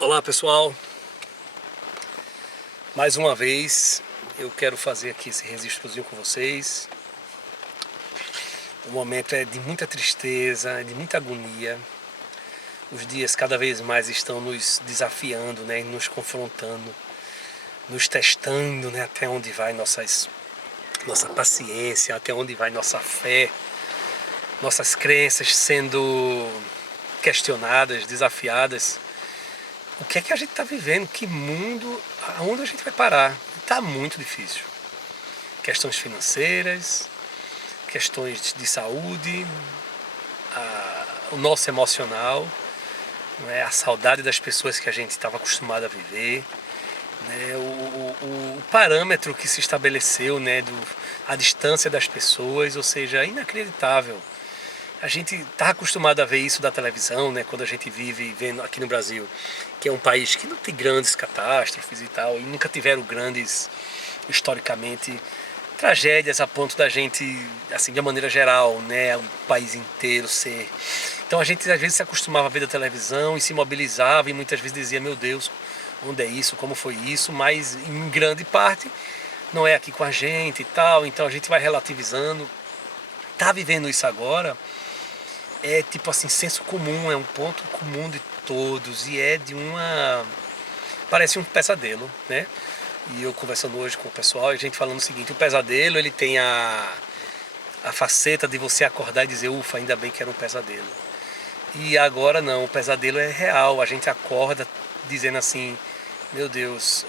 Olá pessoal, mais uma vez eu quero fazer aqui esse registrozinho com vocês. O momento é de muita tristeza, de muita agonia. Os dias cada vez mais estão nos desafiando, né, nos confrontando, nos testando, né, até onde vai nossa paciência, até onde vai nossa fé, nossas crenças sendo questionadas, desafiadas. O que é que a gente está vivendo? Que mundo? Aonde a gente vai parar? Está muito difícil. Questões financeiras, questões de saúde, o nosso emocional, não é? A saudade das pessoas que a gente estava acostumado a viver, né? O parâmetro que se estabeleceu, né, a distância das pessoas, ou seja, é inacreditável. A gente está acostumado a ver isso da televisão, né? Quando a gente vive vendo aqui no Brasil, que é um país que não tem grandes catástrofes e tal, e nunca tiveram grandes, historicamente, tragédias a ponto da gente, assim, de uma maneira geral, né? O país inteiro ser. Então a gente às vezes se acostumava a ver da televisão e se mobilizava e muitas vezes dizia, meu Deus, onde é isso, como foi isso, mas em grande parte não é aqui com a gente e tal, então a gente vai relativizando. Tá vivendo isso agora é tipo assim, senso comum, é um ponto comum de todos e é de uma... parece um pesadelo, né? E eu conversando hoje com o pessoal, a gente falando o seguinte, o pesadelo ele tem a faceta de você acordar e dizer, ufa, ainda bem que era um pesadelo. E agora não, o pesadelo é real, a gente acorda dizendo assim, meu Deus,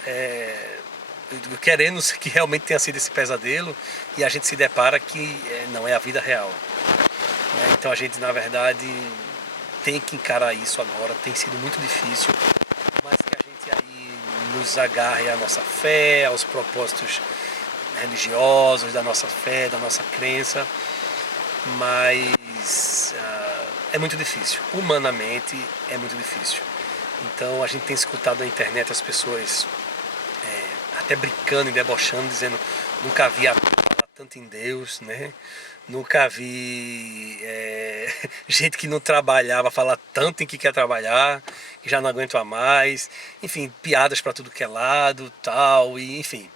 querendo que realmente tenha sido esse pesadelo e a gente se depara que não é a vida real. Né? Então a gente, na verdade, tem que encarar isso agora, tem sido muito difícil, mas que a gente aí nos agarre à nossa fé, aos propósitos religiosos da nossa fé, da nossa crença, mas é muito difícil, humanamente é muito difícil. Então a gente tem escutado na internet as pessoas até brincando e debochando, dizendo nunca vi a falar tanto em Deus, né? Nunca vi gente que não trabalhava falar tanto em que quer trabalhar, que já não aguenta mais. Enfim, piadas para tudo que é lado, tal, e enfim.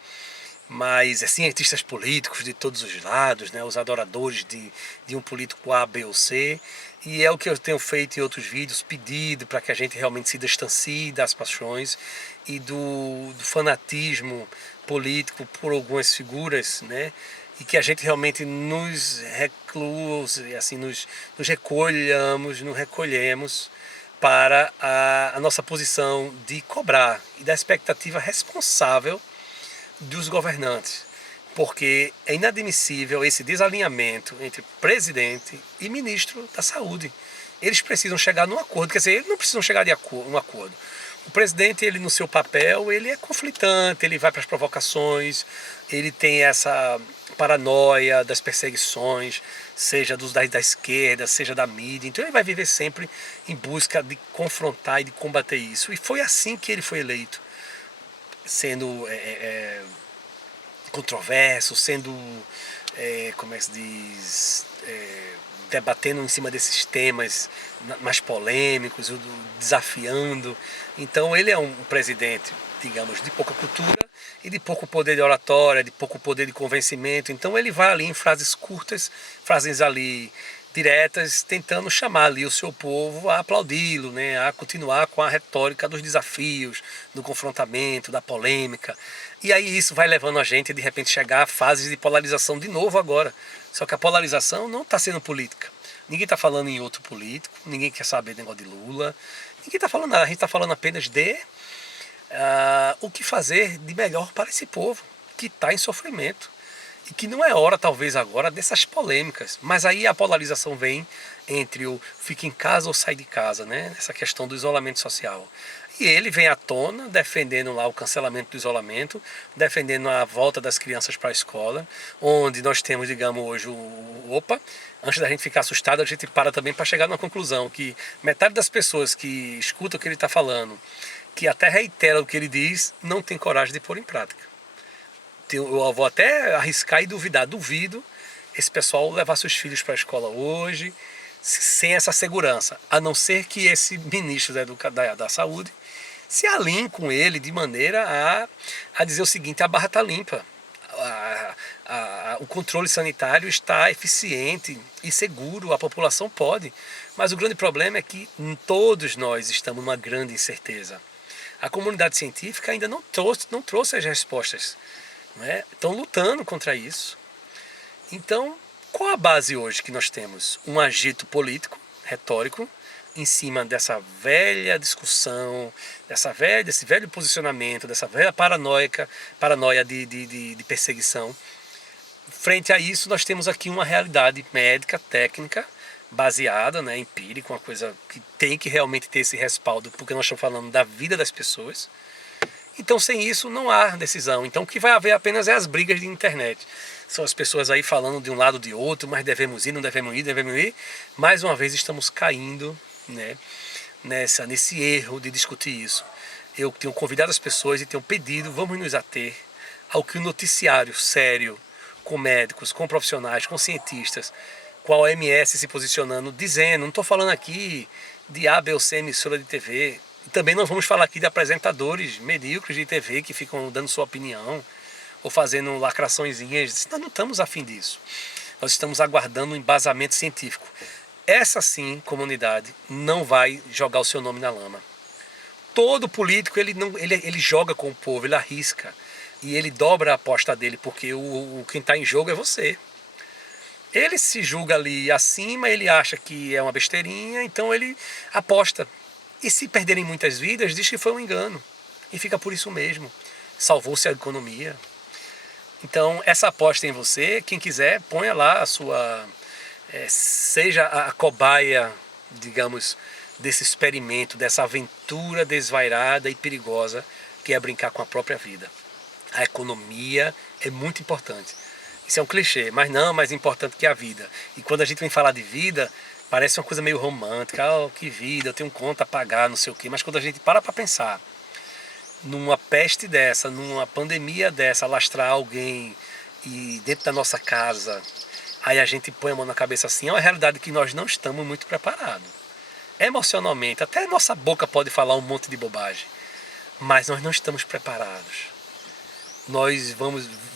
Mas cientistas políticos de todos os lados, né, os adoradores de um político A, B ou C. E é o que eu tenho feito em outros vídeos, pedido para que a gente realmente se distancie das paixões e do fanatismo político por algumas figuras, né? E que a gente realmente nos recluse, assim, nos recolhamos, nos recolhemos para a nossa posição de cobrar e da expectativa responsável dos governantes, porque é inadmissível esse desalinhamento entre presidente e ministro da saúde. Eles precisam chegar num acordo, quer dizer, eles não precisam chegar de um acordo. O presidente, ele no seu papel, ele é conflitante, ele vai para as provocações, ele tem essa paranoia das perseguições, seja da esquerda, seja da mídia, então ele vai viver sempre em busca de confrontar e de combater isso. E foi assim que ele foi eleito, sendo controverso, sendo, como é que se diz, debatendo em cima desses temas mais polêmicos, desafiando. Então ele é um presidente, digamos, de pouca cultura e de pouco poder de oratória, de pouco poder de convencimento. Então ele vai ali em frases curtas, frases ali diretas, tentando chamar ali o seu povo a aplaudi-lo, né, a continuar com a retórica dos desafios, do confrontamento, da polêmica. E aí isso vai levando a gente, de repente, chegar a fases de polarização de novo agora. Só que a polarização não está sendo política. Ninguém está falando em outro político, ninguém quer saber do negócio de Lula, ninguém está falando nada, a gente está falando apenas de o que fazer de melhor para esse povo que está em sofrimento. E que não é hora, talvez agora, dessas polêmicas. Mas aí a polarização vem entre o fica em casa ou sai de casa, né? Essa questão do isolamento social. E ele vem à tona defendendo lá o cancelamento do isolamento, defendendo a volta das crianças para a escola, onde nós temos, digamos, hoje opa, antes da gente ficar assustado, a gente para também para chegar numa conclusão que metade das pessoas que escutam o que ele está falando, que até reitera o que ele diz, não tem coragem de pôr em prática. Eu vou até arriscar e duvidar, duvido esse pessoal levar seus filhos para a escola hoje sem essa segurança, a não ser que esse ministro da saúde se alinhe com ele de maneira a dizer o seguinte: a barra está limpa, o controle sanitário está eficiente e seguro, a população pode. Mas o grande problema é que todos nós estamos numa grande incerteza. A comunidade científica ainda não trouxe as respostas, não é? Estão lutando contra isso. Então, qual a base hoje que nós temos? Um agito político, retórico, em cima dessa velha discussão, desse velho posicionamento, dessa velha paranoia de perseguição. Frente a isso, nós temos aqui uma realidade médica, técnica, baseada, né, empírica, uma coisa que tem que realmente ter esse respaldo, porque nós estamos falando da vida das pessoas. Então, sem isso, não há decisão. Então, o que vai haver apenas é as brigas de internet. São as pessoas aí falando de um lado ou de outro, mas devemos ir, não devemos ir, devemos ir. Mais uma vez, estamos caindo, né, nesse erro de discutir isso. Eu tenho convidado as pessoas e tenho pedido, vamos nos ater ao que o noticiário sério, com médicos, com profissionais, com cientistas, com a OMS se posicionando, dizendo, não estou falando aqui de A, B ou C emissora de TV, e também não vamos falar aqui de apresentadores medíocres de TV que ficam dando sua opinião ou fazendo lacraçõezinhas. Nós não estamos afim disso. Nós estamos aguardando um embasamento científico. Essa sim, comunidade, não vai jogar o seu nome na lama. Todo político ele joga com o povo, ele arrisca. E ele dobra a aposta dele, porque quem está em jogo é você. Ele se julga ali acima, ele acha que é uma besteirinha, então ele aposta. E se perderem muitas vidas, diz que foi um engano. E fica por isso mesmo. Salvou-se a economia. Então, essa aposta em você, quem quiser, ponha lá a sua... seja a cobaia, digamos, desse experimento, dessa aventura desvairada e perigosa que é brincar com a própria vida. A economia é muito importante. Isso é um clichê, mas não mais importante que a vida. E quando a gente vem falar de vida, parece uma coisa meio romântica. Oh, que vida, eu tenho conta a pagar, não sei o quê. Mas quando a gente para pensar numa peste dessa, numa pandemia dessa, alastrar alguém e dentro da nossa casa, aí a gente põe a mão na cabeça assim, é uma realidade que nós não estamos muito preparados. Emocionalmente, até nossa boca pode falar um monte de bobagem, mas nós não estamos preparados. Nós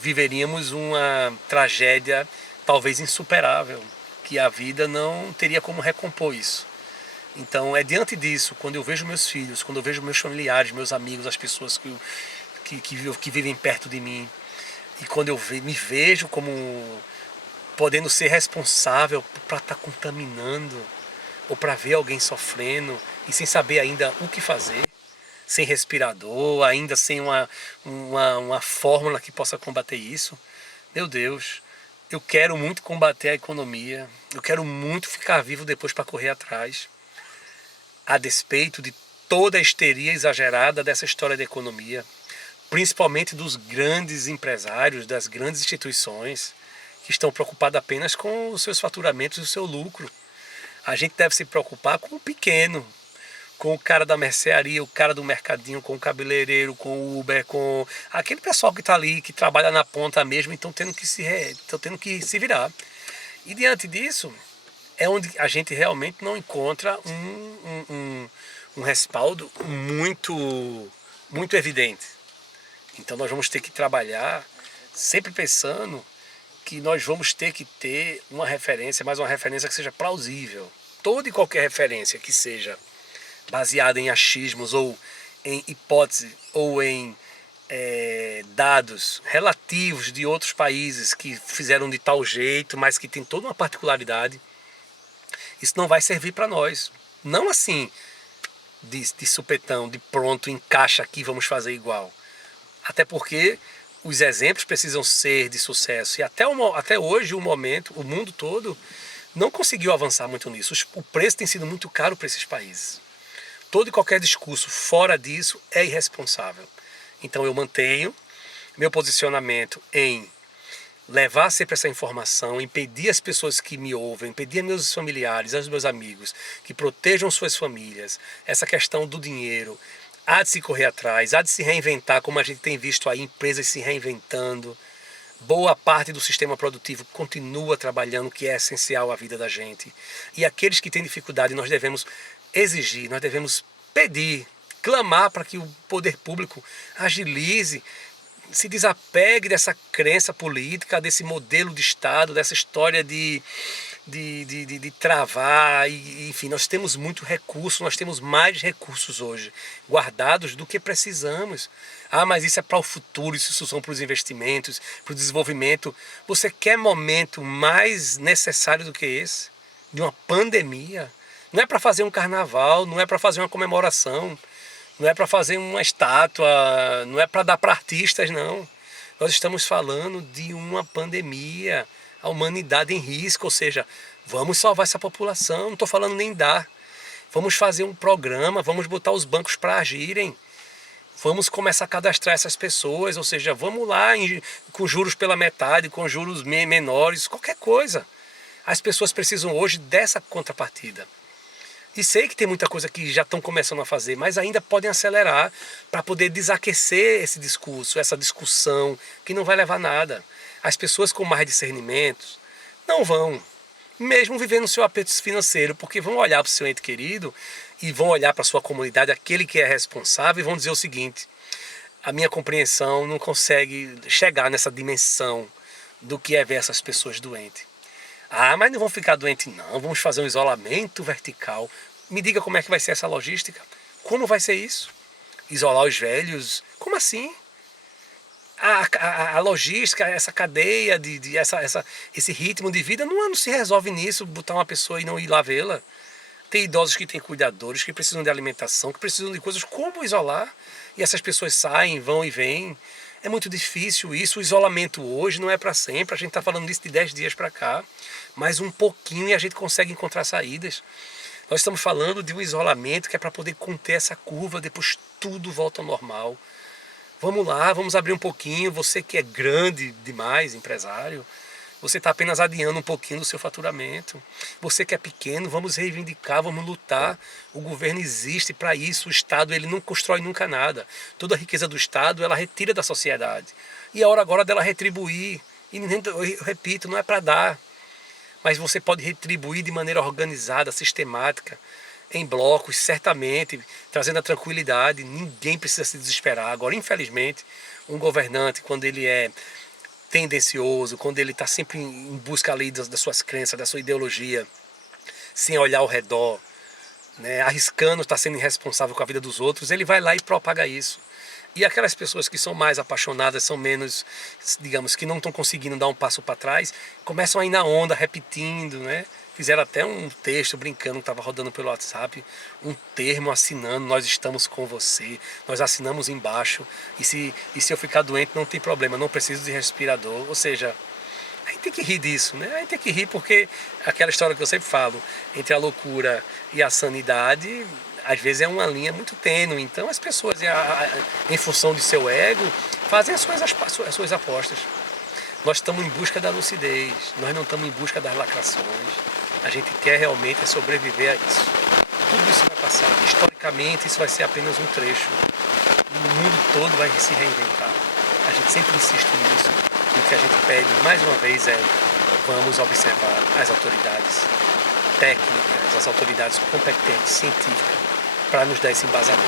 viveríamos uma tragédia talvez insuperável, que a vida não teria como recompor isso. Então é diante disso, quando eu vejo meus filhos, quando eu vejo meus familiares, meus amigos, as pessoas que vivem perto de mim, e quando eu me vejo como podendo ser responsável para estar contaminando, ou para ver alguém sofrendo e sem saber ainda o que fazer, sem respirador, ainda sem uma fórmula que possa combater isso. Meu Deus, eu quero muito combater a economia, eu quero muito ficar vivo depois para correr atrás, a despeito de toda a histeria exagerada dessa história da economia, principalmente dos grandes empresários, das grandes instituições, que estão preocupados apenas com os seus faturamentos e o seu lucro. A gente deve se preocupar com o pequeno, com o cara da mercearia, o cara do mercadinho, com o cabeleireiro, com o Uber, com aquele pessoal que está ali, que trabalha na ponta mesmo, então tendo que se virar. E diante disso, é onde a gente realmente não encontra um respaldo muito evidente. Então nós vamos ter que trabalhar sempre pensando que nós vamos ter que ter uma referência, mas uma referência que seja plausível. Toda e qualquer referência que seja baseada em achismos ou em hipótese ou em dados relativos de outros países que fizeram de tal jeito, mas que tem toda uma particularidade, isso não vai servir para nós. Não assim, de supetão, de pronto, encaixa aqui, vamos fazer igual. Até porque os exemplos precisam ser de sucesso. E até hoje, o mundo todo não conseguiu avançar muito nisso. O preço tem sido muito caro para esses países. Todo e qualquer discurso fora disso é irresponsável. Então eu mantenho meu posicionamento em levar sempre essa informação, impedir as pessoas que me ouvem, impedir meus familiares, os meus amigos, que protejam suas famílias. Essa questão do dinheiro, há de se correr atrás, há de se reinventar, como a gente tem visto aí, empresas se reinventando. Boa parte do sistema produtivo continua trabalhando, que é essencial à vida da gente. E aqueles que têm dificuldade, nós devemos exigir, nós devemos pedir, clamar para que o poder público agilize, se desapegue dessa crença política, desse modelo de Estado, dessa história de travar, enfim, nós temos muito recurso, nós temos mais recursos hoje guardados do que precisamos. Ah, mas isso é para o futuro, isso são para os investimentos, para o desenvolvimento. Você quer momento mais necessário do que esse? De uma pandemia? Não é para fazer um carnaval, não é para fazer uma comemoração, não é para fazer uma estátua, não é para dar para artistas, não. Nós estamos falando de uma pandemia, a humanidade em risco, ou seja, vamos salvar essa população, não estou falando nem dar. Vamos fazer um programa, vamos botar os bancos para agirem, vamos começar a cadastrar essas pessoas, ou seja, vamos lá com juros pela metade, com juros menores, qualquer coisa. As pessoas precisam hoje dessa contrapartida. E sei que tem muita coisa que já estão começando a fazer, mas ainda podem acelerar para poder desaquecer esse discurso, essa discussão, que não vai levar a nada. As pessoas com mais discernimentos não vão, mesmo vivendo o seu aperto financeiro, porque vão olhar para o seu ente querido e vão olhar para a sua comunidade, aquele que é responsável, e vão dizer o seguinte: a minha compreensão não consegue chegar nessa dimensão do que é ver essas pessoas doentes. Ah, mas não vão ficar doentes não, vamos fazer um isolamento vertical. Me diga como é que vai ser essa logística. Como vai ser isso? Isolar os velhos? Como assim? A logística, essa cadeia, esse ritmo de vida não se resolve nisso, botar uma pessoa e não ir lá vê-la. Tem idosos que têm cuidadores, que precisam de alimentação, que precisam de coisas. Como isolar? E essas pessoas saem, vão e vêm. É muito difícil isso. O isolamento hoje não é para sempre. A gente está falando disso de 10 dias para cá. Mais um pouquinho e a gente consegue encontrar saídas. Nós estamos falando de um isolamento que é para poder conter essa curva, depois tudo volta ao normal. Vamos lá, vamos abrir um pouquinho. Você que é grande demais, empresário, você está apenas adiando um pouquinho do seu faturamento. Você que é pequeno, vamos reivindicar, vamos lutar. O governo existe para isso. O Estado ele não constrói nunca nada. Toda a riqueza do Estado ela retira da sociedade. E é hora agora dela retribuir. E eu repito, não é para dar. Mas você pode retribuir de maneira organizada, sistemática, em blocos, certamente, trazendo a tranquilidade. Ninguém precisa se desesperar. Agora, infelizmente, um governante, quando ele é tendencioso, quando ele está sempre em busca ali das suas crenças, da sua ideologia, sem olhar ao redor, né, arriscando estar sendo irresponsável com a vida dos outros, ele vai lá e propaga isso. E aquelas pessoas que são mais apaixonadas, são menos, digamos, que não estão conseguindo dar um passo para trás, começam a ir na onda, repetindo, né? Fizeram até um texto brincando que estava rodando pelo WhatsApp, um termo assinando: nós estamos com você, nós assinamos embaixo, e se eu ficar doente não tem problema, não preciso de respirador. Ou seja, a gente tem que rir disso, né? A gente tem que rir porque aquela história que eu sempre falo, entre a loucura e a sanidade, às vezes é uma linha muito tênue. Então as pessoas, em função de seu ego, fazem as suas apostas. Nós estamos em busca da lucidez, nós não estamos em busca das lacrações. A gente quer realmente sobreviver a isso. Tudo isso vai passar. Historicamente, isso vai ser apenas um trecho. O mundo todo vai se reinventar. A gente sempre insiste nisso. E o que a gente pede, mais uma vez, é: vamos observar as autoridades técnicas, as autoridades competentes, científicas, para nos dar esse embasamento.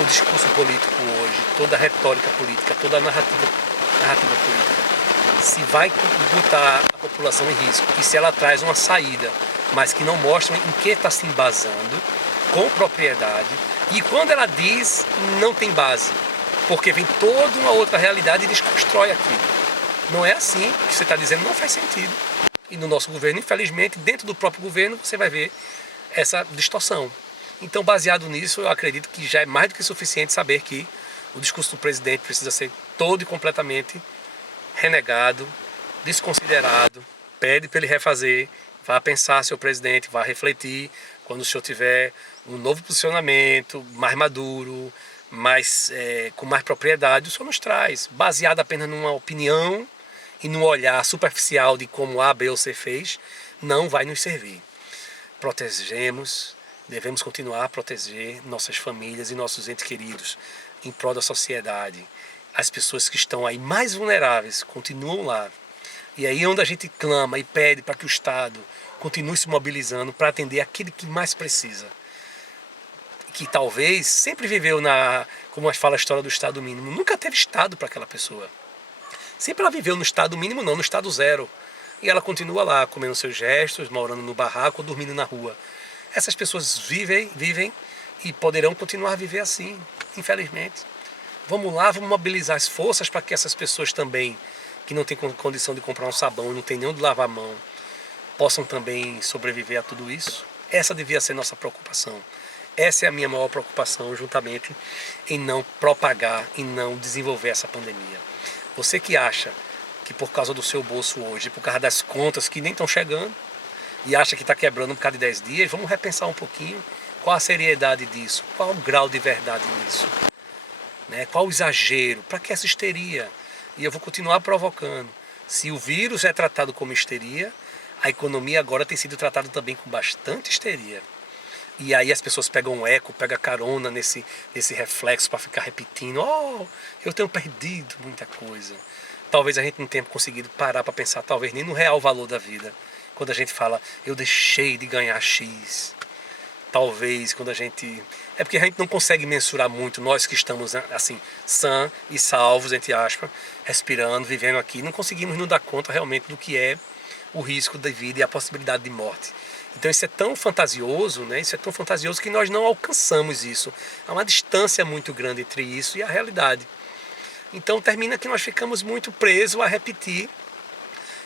O discurso político hoje, toda a retórica política, toda a narrativa política, se vai botar a população em risco e se ela traz uma saída, mas que não mostra em que está se embasando, com propriedade, e quando ela diz, não tem base, porque vem toda uma outra realidade e desconstrói aquilo. Não é assim que você está dizendo, não faz sentido. E no nosso governo, infelizmente, dentro do próprio governo, você vai ver essa distorção. Então, baseado nisso, eu acredito que já é mais do que suficiente saber que o discurso do presidente precisa ser todo e completamente renegado, desconsiderado. Pede para ele refazer, vá pensar, seu presidente, vá refletir. Quando o senhor tiver um novo posicionamento, mais maduro, com mais propriedade, o senhor nos traz, baseado apenas numa opinião e num olhar superficial de como A, B ou C fez, não vai nos servir. Devemos continuar a proteger nossas famílias e nossos entes queridos em prol da sociedade. As pessoas que estão aí mais vulneráveis continuam lá. E aí onde a gente clama e pede para que o Estado continue se mobilizando para atender aquele que mais precisa. que talvez sempre viveu como fala a história do estado mínimo, nunca teve estado para aquela pessoa. Sempre ela viveu no estado mínimo, não, no estado zero. E ela continua lá, comendo seus gestos, morando no barraco ou dormindo na rua. Essas pessoas vivem e poderão continuar a viver assim, infelizmente. Vamos lá, vamos mobilizar as forças para que essas pessoas também, que não têm condição de comprar um sabão, não tem nem onde lavar a mão, possam também sobreviver a tudo isso. Essa devia ser nossa preocupação. Essa é a minha maior preocupação, juntamente em não propagar, em não desenvolver essa pandemia. Você que acha que por causa do seu bolso hoje, por causa das contas que nem estão chegando, e acha que está quebrando por causa de 10 dias, vamos repensar um pouquinho qual a seriedade disso, qual o grau de verdade nisso, né? Qual o exagero, para que essa histeria? E eu vou continuar provocando. Se o vírus é tratado como histeria, a economia agora tem sido tratada também com bastante histeria. E aí as pessoas pegam um eco, pegam carona nesse reflexo para ficar repetindo: oh, eu tenho perdido muita coisa. Talvez a gente não tenha conseguido parar para pensar, talvez nem no real valor da vida. Quando a gente fala, eu deixei de ganhar X. Talvez quando a gente... É porque a gente não consegue mensurar muito, nós que estamos assim, sã e salvos, entre aspas, respirando, vivendo aqui, não conseguimos nos dar conta realmente do que é o risco da vida e a possibilidade de morte. Então isso é tão fantasioso, né? Isso é tão fantasioso que nós não alcançamos isso. Há uma distância muito grande entre isso e a realidade. Então termina que nós ficamos muito presos a repetir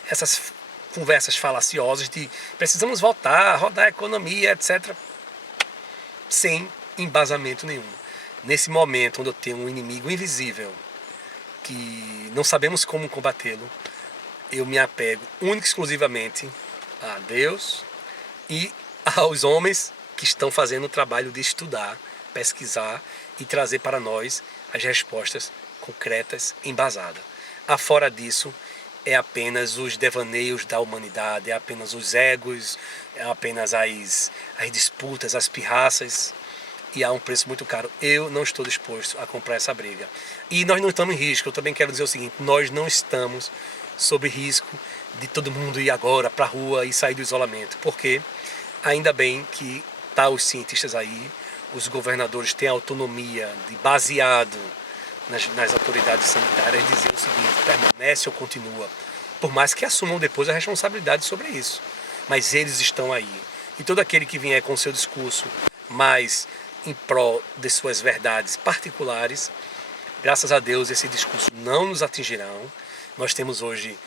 essas conversas falaciosas de precisamos voltar, rodar a economia, etc. Sem embasamento nenhum. Nesse momento onde eu tenho um inimigo invisível, que não sabemos como combatê-lo, eu me apego única e exclusivamente a Deus e aos homens que estão fazendo o trabalho de estudar, pesquisar e trazer para nós as respostas concretas, embasadas. Afora disso, é apenas os devaneios da humanidade, é apenas os egos, é apenas as disputas, as pirraças, e há um preço muito caro. Eu não estou disposto a comprar essa briga. E nós não estamos em risco. Eu também quero dizer o seguinte: nós não estamos sob risco de todo mundo ir agora para a rua e sair do isolamento. Porque ainda bem que tá os cientistas aí, os governadores têm autonomia de, baseado nas autoridades sanitárias, dizer o seguinte: permanece ou continua. Por mais que assumam depois a responsabilidade sobre isso. Mas eles estão aí. E todo aquele que vier com seu discurso mais em prol de suas verdades particulares, graças a Deus esse discurso não nos atingirão. Nós temos hoje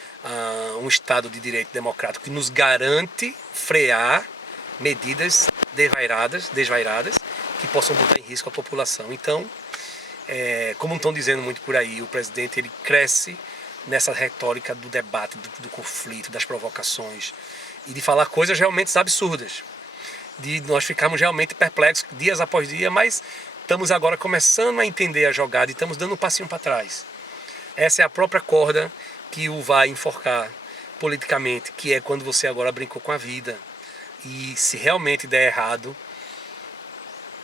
um Estado de direito democrático que nos garante frear medidas desvairadas que possam botar em risco a população. Então, como estão dizendo muito por aí, o presidente ele cresce nessa retórica do debate, do conflito, das provocações e de falar coisas realmente absurdas, de nós ficarmos realmente perplexos dias após dia, mas estamos agora começando a entender a jogada e estamos dando um passinho para trás. Essa é a própria corda que o vai enforcar politicamente, que é quando você agora brincou com a vida. E se realmente der errado,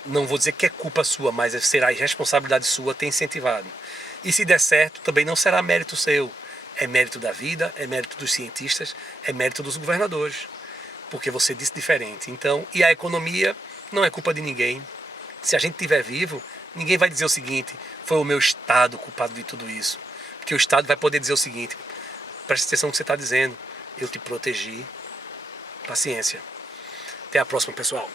não vou dizer que é culpa sua, mas será responsabilidade sua ter incentivado. E se der certo, também não será mérito seu. É mérito da vida, é mérito dos cientistas, é mérito dos governadores. Porque você disse diferente. Então, e a economia não é culpa de ninguém. Se a gente estiver vivo, ninguém vai dizer o seguinte: foi o meu Estado culpado de tudo isso. Porque o Estado vai poder dizer o seguinte: preste atenção no que você está dizendo, eu te protegi. Paciência. Até a próxima, pessoal.